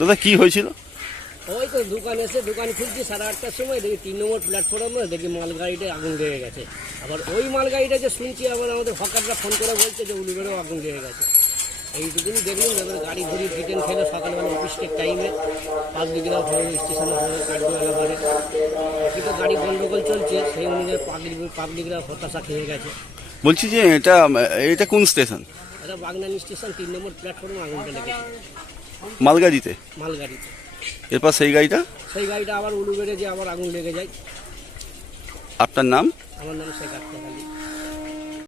দাদা কি হয়েছিল? ওই তো দোকান এসে দোকান খুলছি 8:30টার সময়, দেখি 3 নম্বর প্ল্যাটফর্মে দেখি মালগাড়িতে আগুন লেগে গেছে। আবার ওই মালগাড়িটা যে শুনছি আবার আমাদের হকাররা ফোন করে বলছে যে উলুবেড়েও আগুন লেগে গেছে। এইটুকুনি দেখলাম। এবার গাড়ি ঘুরি রিটার্ন খেলে সকালবেলা অফিসের টাইমে পাবলিকরা স্টেশনে কাঠগোলা বাড়ে বাকি তো গাড়ি গন্ডগোল চলছে, সেই অনুযায়ী পাবলিকরা হতাশা খেয়ে গেছে। বলছি যে এটা কোন স্টেশন? এটা বাগনানি স্টেশন 3 নম্বর প্ল্যাটফর্মে আগুনটা লেগেছে মালগাড়িতে। মালগাড়িতে। এরপর সেই গাড়িটা আবার উলুবেড়ে যে আবার আগুন লেগে যায়। আপনার নাম? আমার নাম শেখ আক্তার।